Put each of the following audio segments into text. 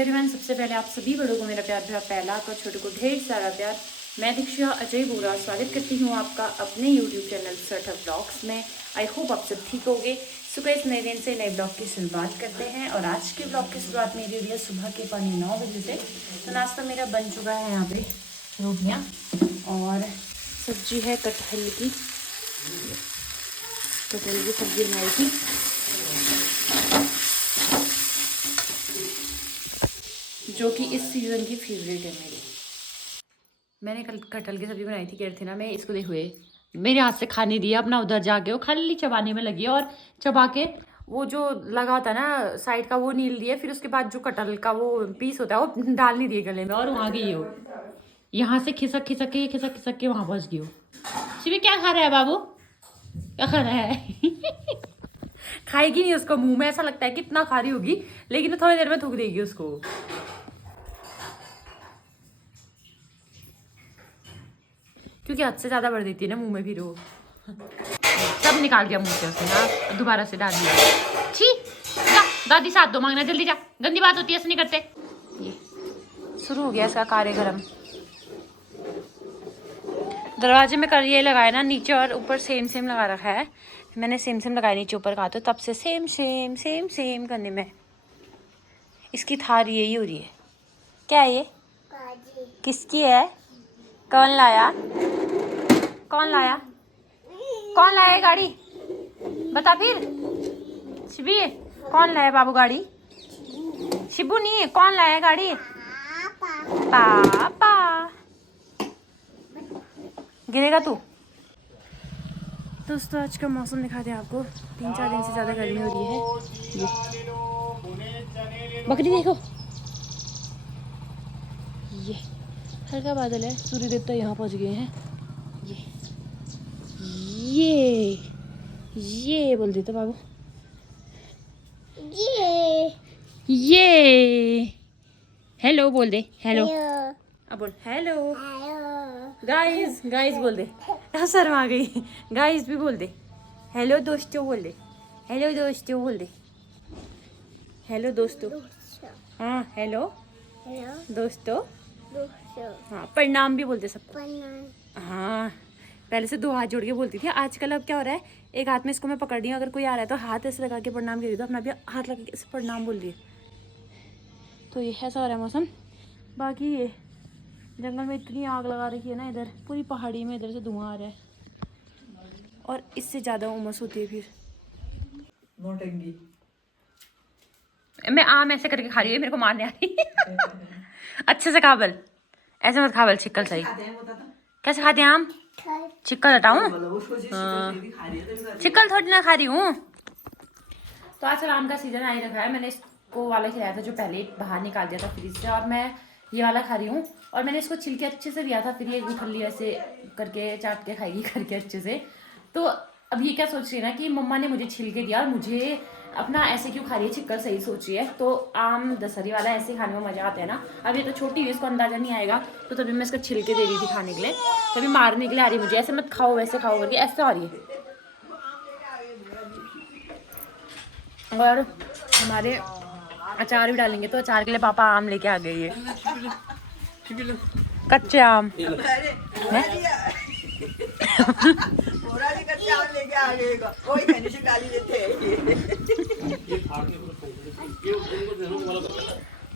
Everyone, सबसे पहले आप सभी बड़ों को मेरा प्यार भरा पहला और छोटों को ढेर सारा प्यार। मैं दीक्षा अजय बोरा स्वागत करती हूँ आपका अपने YouTube चैनल सरठा ब्लॉग्स में। आई होप आप सब ठीक होंगे। सुबह इस नए दिन से नए ब्लॉग की शुरुआत करते हैं और आज के ब्लॉग की शुरुआत मेरी हुई है सुबह के 9 बजे से। तो नाश्ता मेरा बन चुका है, यहाँ पे रोटियाँ और सब्जी है कटहल की सब्जी बनाई थी। जो कि इस सीज़न की फेवरेट है मेरी। मैंने कल कटहल की सब्ज़ी बनाई थी, कह रहे थे ना, मैं इसको देख हुए मेरे हाथ से खाने दिया, अपना उधर जाके वो खाली चबाने में लगी है और चबा के वो जो लगा होता है ना साइड का वो नील दिया, फिर उसके बाद जो कटहल का वो पीस होता है वो डाल नहीं दिए गले में और वहाँ गई हो, यहाँ से खिसक खिसक के वहाँ पहुँच गई हो। शिवी क्या खा रहा है बाबू, क्या खा रहा है? खाएगी नहीं, उसको मुँह में ऐसा लगता है कितना खा रही होगी, लेकिन थोड़ी देर में थूक देगी उसको। क्योंकि हद से ज़्यादा भर देती है ना मुंह में, फिर वो सब निकाल दिया मुंह से उसने। हाँ, दोबारा से डाल दिया। छी, जा दादी साथ दो मांगना, जल्दी जा, गंदी बात होती है, ऐसे नहीं करते। ये शुरू हो गया इसका कार्यक्रम। दरवाजे में कर ये लगाया ना, नीचे और ऊपर सेम लगा रखा है। मैंने सेम लगाया नीचे ऊपर का, तो तब से सेम करने में इसकी थार यही हो रही है। क्या है ये, किसकी है, कौन लाया कौन लाया गाड़ी, बता फिर। शिबी कौन लाया बाबू गाड़ी? शिबू नहीं, कौन लाया गाड़ी? पापा। गिरेगा तू। दोस्तों आज का मौसम दिखाते हैं आपको। 3-4 दिन से ज़्यादा गर्मी हो रही है। ये बकरी देखो, ये हल्का बादल है, सूर्य देवता यहाँ पहुँच गए हैं। ये बोल देते बाबू, ये हेलो बोल दे, हेलो अब बोल, हेलो गाइस बोल दे। शर्म आ गई, गाइस भी बोल दे, हेलो दोस्तों बोल दे, हेलो दोस्तों बोल दे, हेलो दोस्तों। हाँ हेलो दोस्तों। हाँ प्रणाम भी बोलते सबको। हाँ पहले से 2 हाथ जोड़ के बोलती थी, आजकल अब क्या हो रहा है, एक हाथ में इसको मैं पकड़ रही हूँ, अगर कोई आ रहा है तो हाथ ऐसे लगा के प्रणाम कर दो, अपना भी हाथ लगा के ऐसे प्रणाम बोल दिए। तो ये ऐसा हो रहा है मौसम। बाकी ये जंगल में इतनी आग लगा रखी है ना, इधर पूरी पहाड़ी में इधर से धुआं आ रहा है और इससे ज़्यादा उमस होती है। फिर नौटंकी मैं आम ऐसे करके खा रही हूँ, मेरे को मारने आ रही। अच्छे से खाबल, ऐसे मत खाबल, छिक्कल सही। कैसे खाते हैं आम? छिक्कल हटाऊं? छिक्कल थोड़ी ना खा रही हूँ। तो आजकल आम का सीजन आ ही रखा है। मैंने इसको वाला खिलाया था जो पहले बाहर निकाल दिया था फ्रिज से, और मैं ये वाला खा रही हूँ। और मैंने इसको छिलके अच्छे से दिया था, फिर ये गुठली ऐसे करके चाट के खाएगी करके अच्छे से। तो अब ये क्या सोच रही है ना कि मम्मा ने मुझे छिलके दिया और मुझे अपना ऐसे क्यों खा रही है, छिक्कल सही सोच रही है। तो आम दशहरी वाला ऐसे खाने में मज़ा आता है ना। अब ये तो छोटी है, इसको अंदाज़ा नहीं आएगा, तो तभी मैं इसको छिलके दे रही थी खाने के लिए, तभी मारने के लिए आ रही है मुझे, ऐसे मत खाओ वैसे खाओ करके, ऐसे आ रही है। और हमारे अचार भी डालेंगे, तो अचार के लिए पापा आम लेके आ गए। ये कच्चे आम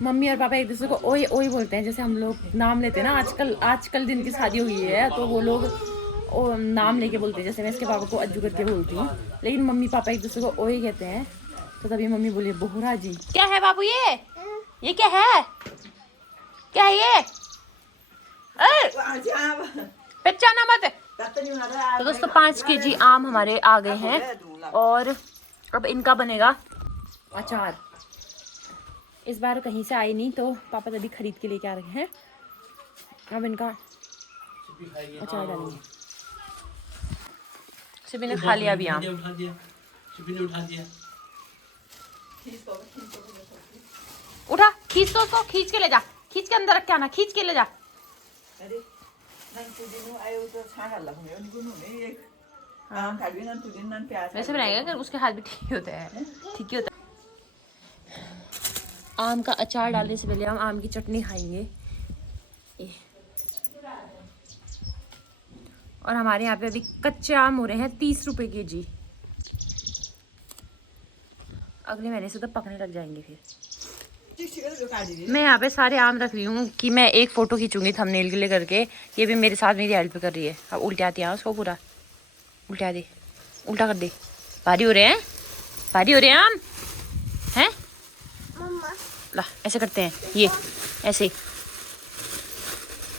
मम्मी और पापा एक दूसरे को ओए ओए बोलते हैं, जैसे हम लोग नाम लेते हैं ना। आजकल जिनकी शादी हुई है तो वो लोग नाम लेके बोलते हैं, जैसे मैं इसके पापा को अज्जू करके बोलती हूँ, लेकिन मम्मी पापा एक दूसरे को ओए कहते हैं। तो तभी मम्मी बोली बोहरा जी। क्या है बाबू ये क्या है, क्या है ये? पहचाना मत। तो दोस्तों 5 kg आम हमारे आ गए हैं और अब इनका बनेगा अचार। इस बार कहीं से आई नहीं, तो पापा तभी खरीद के लेके आ रहे हैं। अब इनका अचार डालेंगे। शिबी ने खा लिया अभी आम। उठा, खींच तो उसको, खींच के ले जा, खींच के अंदर रख के आना, खींच के ले जा। वैसे बनाएगा, उसके हाथ भी ठीक होते हैं, ठीक ही होता है। आम का अचार डालने से पहले हम आम की चटनी खाएंगे। ये। और हमारे यहाँ पे अभी कच्चे आम हो रहे हैं 30 रुपए kg। अगले महीने से तो पकने लग जाएंगे फिर। मैं यहाँ पे सारे आम रख रही हूँ कि मैं एक फ़ोटो खींचूंगी थंबनेल के लिए करके। ये भी मेरे साथ मेरी हेल्प कर रही है। अब उल्टे आती है उसको पूरा उल्टा दे, उल्टा कर दे। भारी हो रहे हैं, भारी हो रहे हैं आम हैं। ला ऐसे करते हैं, ये ऐसे।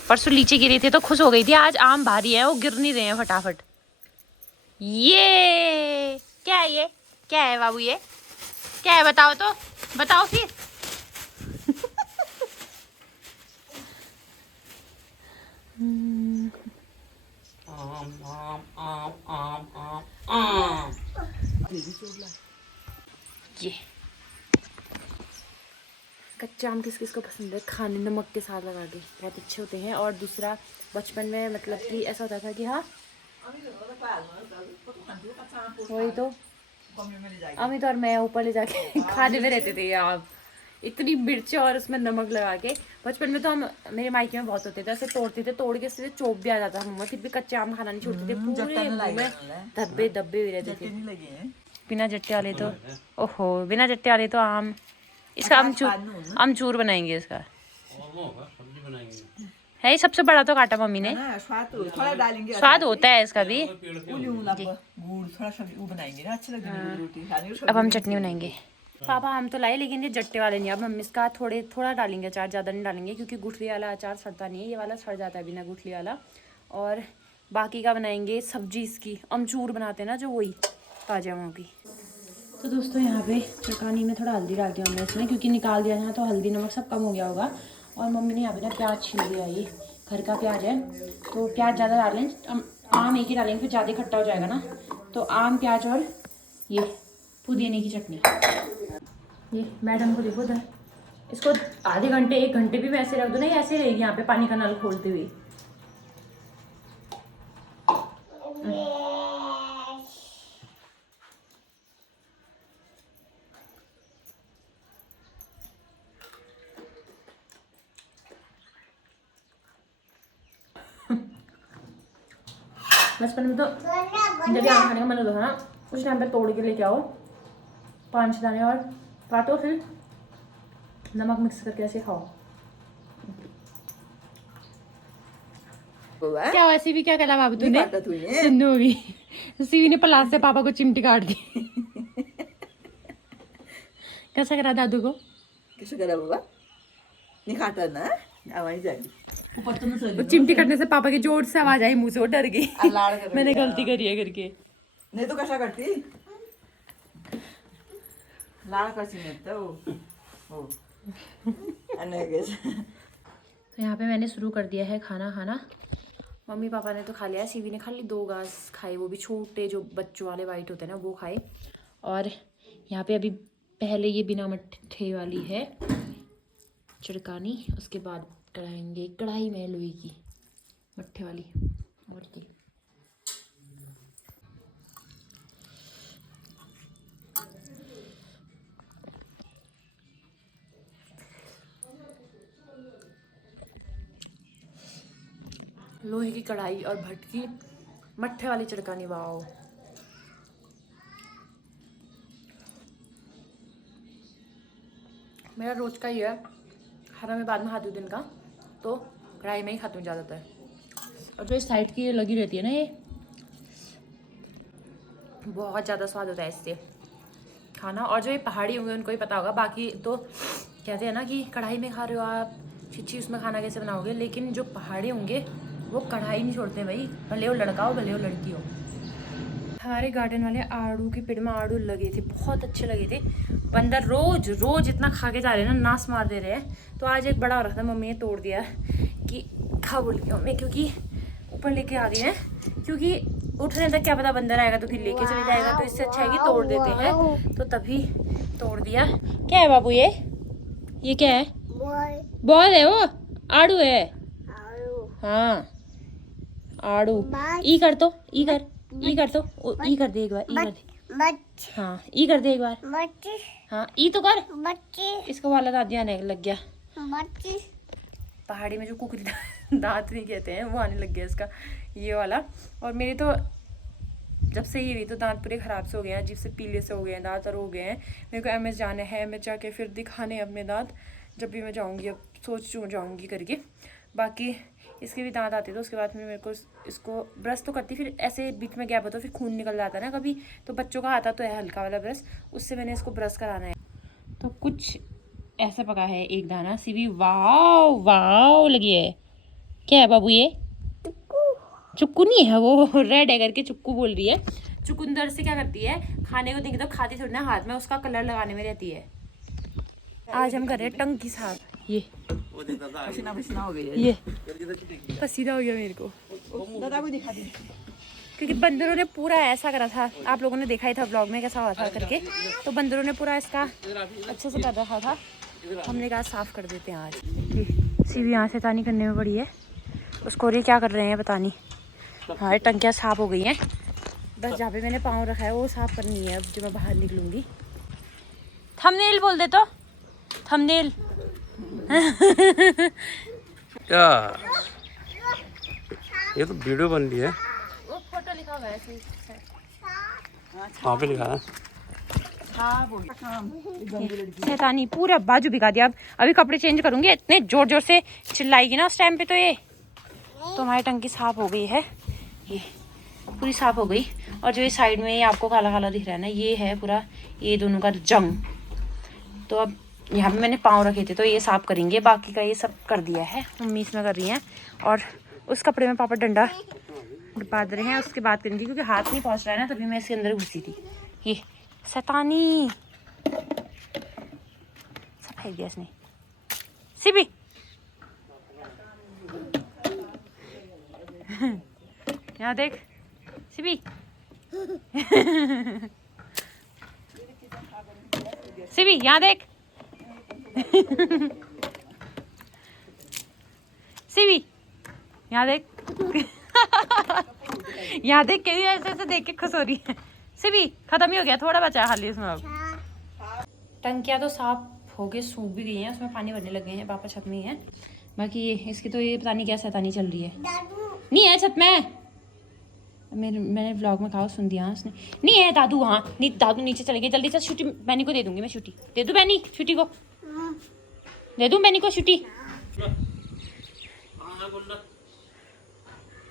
परसों लीची गिरी थी तो खुश हो गई थी, आज आम भारी है वो गिर नहीं रहे हैं फटाफट। ये क्या है, ये क्या है बाबू, ये क्या है बताओ तो, बताओ फिर। ये कच्चे आम किस किस को पसंद है खाने, नमक के साथ लगा के बहुत अच्छे होते हैं। और दूसरा बचपन में मतलब कि ऐसा होता था कि हाँ वही तो अमित और मैं ऊपर ले जाके खाने में रहते थे आप, इतनी मिर्च और उसमें नमक लगा के। बचपन में तो हम मेरे मायके में बहुत होते थे, ऐसे तोड़ते थे, तोड़ के सीधे चोप भी आ जाता था मम्मा, फिर भी कच्चे आम खाना नहीं छोड़ते थे, पूरे मुंह में धब्बे धब्बे हुए रहते थे। बिना जट्टे वाले तो ओहो, बिना जट्टे वाले तो आम, इसका अमचूर बनाएंगे इसका। है ही सबसे बड़ा तो काटा मम्मी ने, स्वाद होता है इसका भी। अब हम चटनी बनाएंगे। पापा हम तो लाए लेकिन ये जट्टे वाले नहीं, अब हम इसका थोड़ा डालेंगे अचार, ज़्यादा नहीं डालेंगे क्योंकि गुठली वाला अचार सड़ता नहीं है, ये वाला सड़ जाता है बिना गुठली वाला। और बाकी का बनाएंगे सब्जी, इसकी अमचूर बनाते हैं ना जो, वही ताजा आमों की। तो दोस्तों यहाँ पे चटनी में थोड़ा हल्दी डाल दिया हमने इसमें, क्योंकि निकाल दिया था तो हल्दी नमक सब कम हो गया होगा। और मम्मी ने यहाँ पे ना प्याज छील दिया, ये घर का प्याज है तो प्याज ज़्यादा डालें, आम एक ही डालेंगे फिर ज़्यादा खट्टा हो जाएगा ना। तो आम, प्याज और ये पुदीने की चटनी। ये मैडम को देखो उधर, इसको आधे घंटे 1 घंटे भी वैसे रख दो ना, ऐसे रहेगी यहाँ पे पानी का नल खोलते हुए। बचपन में तो जब आम खाने का मन होता था ना, उस टाइम पे तोड़ के लेके आओ 5 दाने और काटो, फिर नमक मिक्स करके ऐसे खाओ। क्या वैसे भी क्या करा बाबू तूने, सिंधु भी सीवी ने पलास से पापा को चिमटी काट दी। कैसा करा दादू को, कैसे करा बाबा, नहीं खाता ना आवाज जाएगी वो चिमटी कटने से पापा की जोर से आवाज आई मुंह से, वो डर गई मैंने गलती करी है करके। नहीं तो कैसा करती, लाड़ कैसी नहीं तो यहाँ पे मैंने शुरू कर दिया है खाना खाना। मम्मी पापा ने तो खा लिया, सीवी ने खाली 2 घास खाए, वो भी छोटे जो बच्चों वाले वाइट होते हैं ना वो खाए। और यहाँ पे अभी पहले ये बिना मट्ठे वाली है चिड़कानी, उसके बाद कराएंगे कढ़ाई में लोहे की मट्ठे वाली। और ये लोहे की कढ़ाई और भट्टी मट्ठे वाली चिड़कानी, वाओ। मेरा रोज का ही है खाना, मैं बाद में खाती हूँ दिन का, तो कढ़ाई में ही खाती हूँ ज़्यादातर। और जो इस साइड की लगी रहती है ना, ये बहुत ज़्यादा स्वाद होता है इससे खाना। और जो ये पहाड़ी होंगे उनको ही पता होगा, बाकी तो कहते हैं ना कि कढ़ाई में खा रहे हो आप, छिछी उसमें खाना कैसे बनाओगे, लेकिन जो पहाड़ी होंगे वो कढ़ाई नहीं छोड़ते भाई, भले वो लड़का हो भले वो लड़की हो। हमारे गार्डन वाले आड़ू के पेड़ में आड़ू लगे थे, बहुत अच्छे लगे थे। बंदर रोज रोज इतना खा के जा रहे हैं ना, नाश मार दे रहे हैं। तो आज एक बड़ा हो रहा था, मम्मी ने तोड़ दिया कि खा बोल के मम्मी, क्योंकि ऊपर लेके आ गए हैं, क्योंकि उठने तक क्या पता बंदर आएगा तो फिर लेके चले जाएगा, तो इससे अच्छा है कि तोड़ देते हैं। तो तभी तोड़ दिया। क्या है बाबू ये क्या है, बॉल है वो, आड़ू है, हाँ आड़ू। ई कर तो, ई कर तो, ई कर दे एक बार, ई कर दे। हाँ ई कर दे एक बार। हाँ ई तो कर। इसको वाला दादी आने लग गया। पहाड़ी में जो कुकरी दांत नहीं कहते हैं वो आने लग गया इसका, ये वाला। और मेरे तो जब से ये हुई तो दांत पूरे ख़राब से हो गए हैं, अजीब से पीले से हो गए हैं दांत और हो गए हैं। मेरे को एमएस जाना है, एमएस जाके फिर दिखाने अपने दांत जब भी मैं जाऊंगी, अब सोच जाऊंगी करके। बाकी इसके भी दांत आते तो उसके बाद में मेरे को इसको ब्रश तो करती, फिर ऐसे बीच में गैप होता फिर खून निकल जाता है ना कभी, तो बच्चों का आता तो है हल्का वाला ब्रश, उससे मैंने इसको ब्रश कराना है। तो कुछ ऐसा पका है एक दाना सीवी। वाव वाव लगी है। क्या है बाबू ये? चुक्कू नहीं है, वो रेड है करके चुक्कू बोल रही है। चुकंदर से क्या करती है, खाने को देंगे तो खाती थोड़ी ना, हाथ में उसका कलर लगाने में रहती है। आज हम कर रहे हैं टंकी साफ। ये पसीना पसीना हो गई है। ये पसीना हो गया मेरे को, दादा को दिखा दी क्योंकि बंदरों ने पूरा ऐसा करा था, आप लोगों ने देखा ही था ब्लॉग में कैसा हुआ था करके। तो बंदरों ने पूरा इसका अच्छे से कर रखा था, हमने कहा साफ कर देते हैं आज। सीवी यहाँ से तानी करने में पड़ी है, उसको ये क्या कर रहे हैं पता नहीं। हमारी टंकियाँ साफ हो गई हैं, बस जहाँ पे मैंने पाँव रखा है वो साफ करनी है अब जब मैं बाहर निकलूँगी। थंबनेल बोल दे तो, थंबनेल। क्या ये तो वीडियो बन रही है, वो फोटो लिखा हुआ है वहाँ पे लिखा है। शैतानी पूरा बाजू भिगा दिया। अब अभी कपड़े चेंज करूंगी, इतने जोर जोर से चिल्लाएगी ना उस टाइम पे। तो ये तो हमारी टंकी साफ हो गई है, ये पूरी साफ हो गई। और जो ये साइड में ये आपको काला काला दिख रहा है ना, ये है पूरा ये दोनों का जंग। तो अब यहाँ पे मैंने पाँव रखे थे तो ये साफ करेंगे, बाकी का ये सब कर दिया है, मम्मी इसमें कर रही हैं। और उस कपड़े में पापा डंडा बांध रहे हैं, उसके बाद करेंगे क्योंकि हाथ नहीं पहुँच रहा है ना, तभी मैं इसके अंदर घुसी थी। ये शैतानी सब फेंक दिया इसने। सिबी यहाँ देख सिबी। सिबी यहाँ देख। सिबी यहाँ देख। यहाँ देख के भी ऐसे ऐसे देख के खुश हो रही है। सिबी खत्म ही हो गया, थोड़ा बचा है खाली इसमें। अब टंकियाँ तो साफ हो गई, सूख भी गई हैं, उसमें पानी भरने लगे हैं, पापा छत में ही हैं। बाकी ये इसकी तो ये पता नहीं क्या शैतानी चल रही है। नहीं है छत में, मैंने व्लॉग में कहा सुन दिया उसने। नहीं है दादू, हाँ नहीं दादू नीचे चले गए, जल्दी से छुट्टी बैनी को दे दूंगी मैं। छुट्टी दे दूँ बैनी, छुट्टी को दे दूँ बैनी को छुट्टी।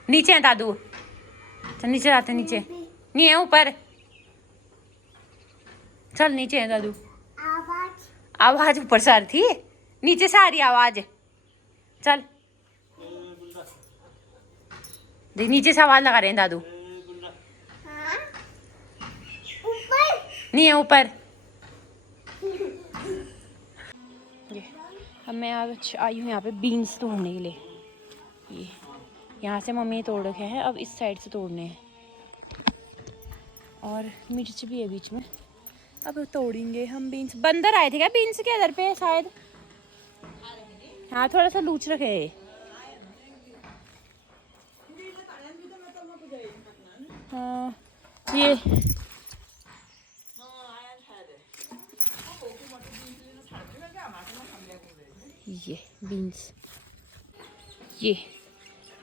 नीचे है दादू, चल नीचे जाते हैं। नीचे नहीं है, ऊपर चल। नीचे है दादू। आवाज ऊपर से आ रही थी, नीचे से आ रही आवाज। चल देख नीचे से आवाज लगा रहे हैं दादू। नहीं है ऊपर। ये अब मैं आज आई हूँ यहाँ पे बीन्स तोड़ने के लिए। ये यहाँ से मम्मी तोड़ रखे हैं, अब इस साइड से तोड़ने हैं। और मिर्च भी है बीच में, अब तोड़ेंगे हम बीन्स। बंदर आए थे क्या बीन्स के इधर पे शायद? हाँ थोड़ा सा लूच रखे है। हाँ ये बीन्स, ये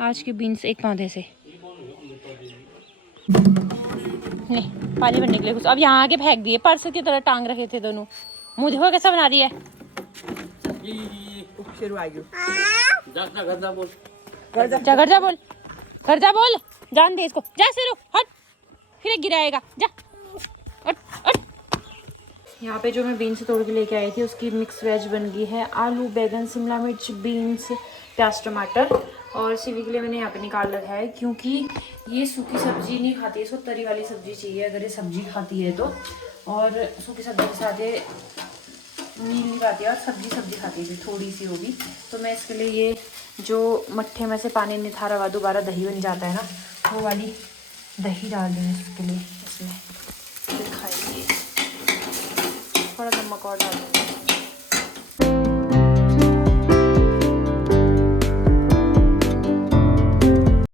आज के बीन्स एक पौधे से। नहीं पानी भरने के लिए कुछ अब यहाँ आगे फेंक दिए, पर्स की तरह टांग रखे थे दोनों। मुँह देखो कैसा बना रही है। घर जा बोल, घर जा बोल, जान दे इसको, जा सिरू हट, फिर गिराएगा जा। हट हट। यहाँ पे जो मैं बीन्स तोड़ के लेके आई थी उसकी मिक्स वेज बन गई है। आलू बैगन शिमला मिर्च बीन्स प्याज टमाटर। और सिवी के लिए मैंने यहाँ पे निकाल रखा है क्योंकि ये सूखी सब्जी नहीं खाती है, इसको तरी वाली सब्जी चाहिए अगर ये सब्जी खाती है तो। और सूखी सब्जी के साथ ये मील नहीं खाती है और सब्जी खाती है थोड़ी सी होगी। तो मैं इसके लिए ये जो मट्ठे में से पानी निथारा हुआ दोबारा दही बन जाता है ना, वो वाली दही डाल रही हूँ इसके लिए। इसमें फिर खाएंगे, थोड़ा नमक और डाल दूँगी।